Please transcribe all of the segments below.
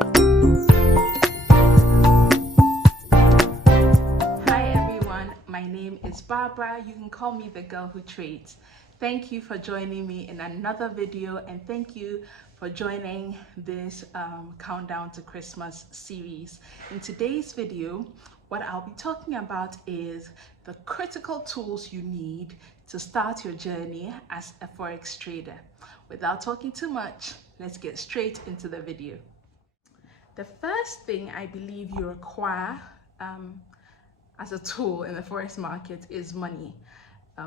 Hi everyone, my name is Barbara. You can call me the girl who trades. Thank you for joining me in another video, and thank you for joining this countdown to Christmas series. In today's video, what I'll be talking about is the critical tools you need to start your journey as a Forex trader. Without talking too much, let's get straight into the video. The first thing I believe you require as a tool in the Forex market is money.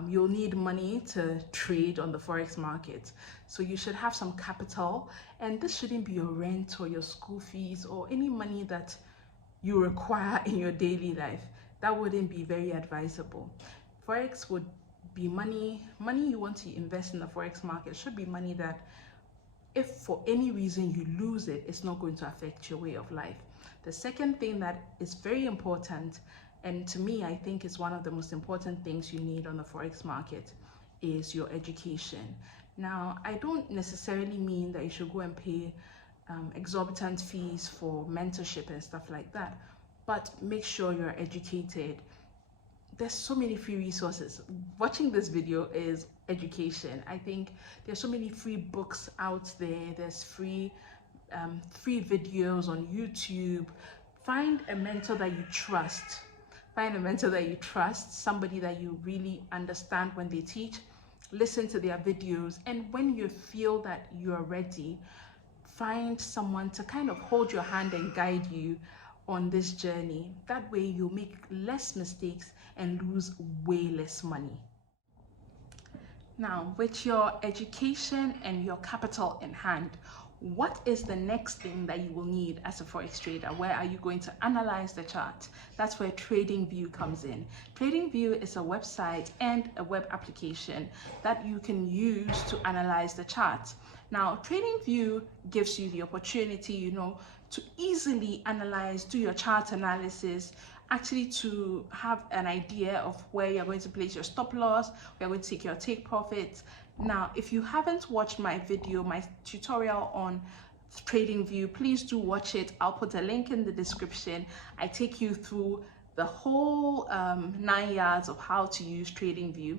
You'll need money to trade on the Forex market. So you should have some capital, and this shouldn't be your rent or your school fees or any money that you require in your daily life. That wouldn't be very advisable. Forex would be money you want to invest in the Forex market should be money that if for any reason you lose it, it's not going to affect your way of life. The second thing that is very important, and to me, I think is one of the most important things you need on the Forex market, is your education. Now, I don't necessarily mean that you should go and pay exorbitant fees for mentorship and stuff like that, but make sure you're educated. There's so many free resources. Watching this video is education. I think there's so many free books out there. There's free videos on YouTube. Find a mentor that you trust. Somebody that you really understand when they teach. Listen to their videos, and when you feel that you are ready, find someone to kind of hold your hand and guide you on this journey. That way you'll make less mistakes and lose way less money. Now, with your education and your capital in hand, what is the next thing that you will need as a Forex trader? Where are you going to analyze the chart? That's where TradingView comes in. TradingView is a website and a web application that you can use to analyze the chart. Now, TradingView gives you the opportunity, to easily analyze, do your chart analysis, actually to have an idea of where you're going to place your stop loss, where you're going to take your take profits. Now, if you haven't watched my video, my tutorial on TradingView, please do watch it. I'll put a link in the description. I take you through the whole 9 yards of how to use TradingView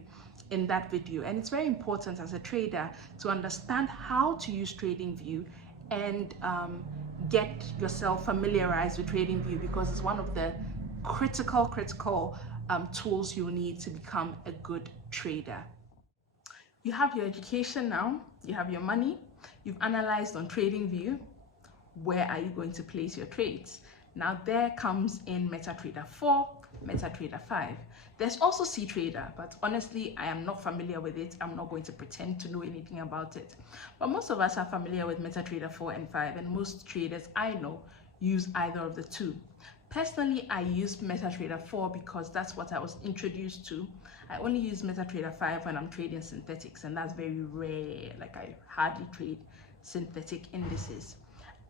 in that video. And it's very important as a trader to understand how to use TradingView and get yourself familiarized with TradingView, because it's one of the critical tools you'll need to become a good trader. You have your education now, you have your money, you've analyzed on TradingView. Where are you going to place your trades? Now there comes in MetaTrader 4, MetaTrader 5. There's also CTrader, but honestly, I am not familiar with it. I'm not going to pretend to know anything about it. But most of us are familiar with MetaTrader 4 and 5, and most traders I know use either of the two. Personally, I use MetaTrader 4 because that's what I was introduced to. I only use MetaTrader 5 when I'm trading synthetics, and that's very rare. Like, I hardly trade synthetic indices.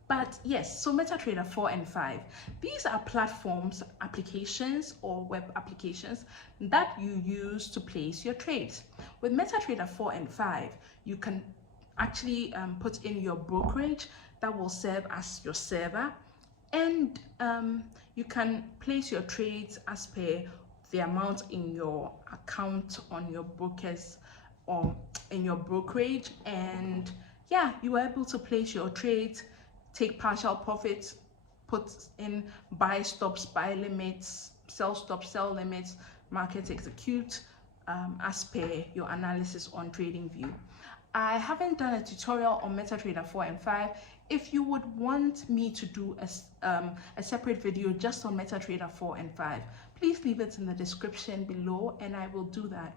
But yes, so MetaTrader 4 and 5, these are platforms, applications or web applications that you use to place your trades. With MetaTrader 4 and 5, you can actually put in your brokerage that will serve as your server, and you can place your trades as per the amount in your account on your brokers or in your brokerage. And yeah, you are able to place your trades, take partial profits, put in buy stops, buy limits, sell stops, sell limits, market execute as per your analysis on TradingView. I haven't done a tutorial on MetaTrader 4 and 5. If you would want me to do a separate video just on MetaTrader 4 and 5, please leave it in the description below and I will do that.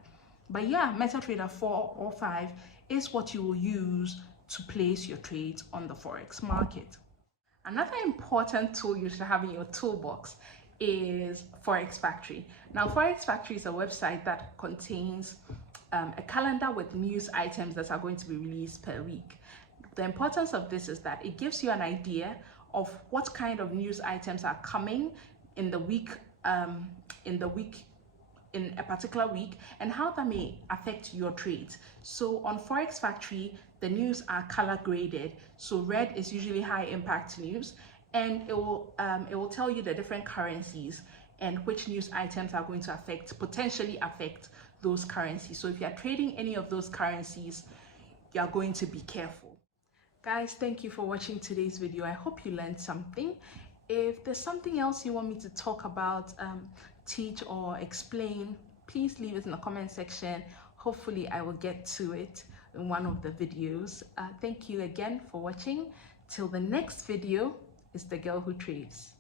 But yeah, MetaTrader 4 or 5 is what you will use to place your trades on the Forex market. Another important tool you should have in your toolbox is Forex Factory. Now, Forex Factory is a website that contains a calendar with news items that are going to be released per week. The importance of this is that it gives you an idea of what kind of news items are coming in the week, in a particular week, and how that may affect your trades. So on Forex Factory, the news are color graded. So red is usually high impact news, and it will tell you the different currencies and which news items are going to potentially affect those currencies. So if you're trading any of those currencies, you're going to be careful. Guys, thank you for watching today's video. I hope you learned something. If there's something else you want me to talk about, teach or explain, please leave it in the comment section. Hopefully I will get to it in one of the videos. Thank you again for watching. Till the next video, it's the girl who trades.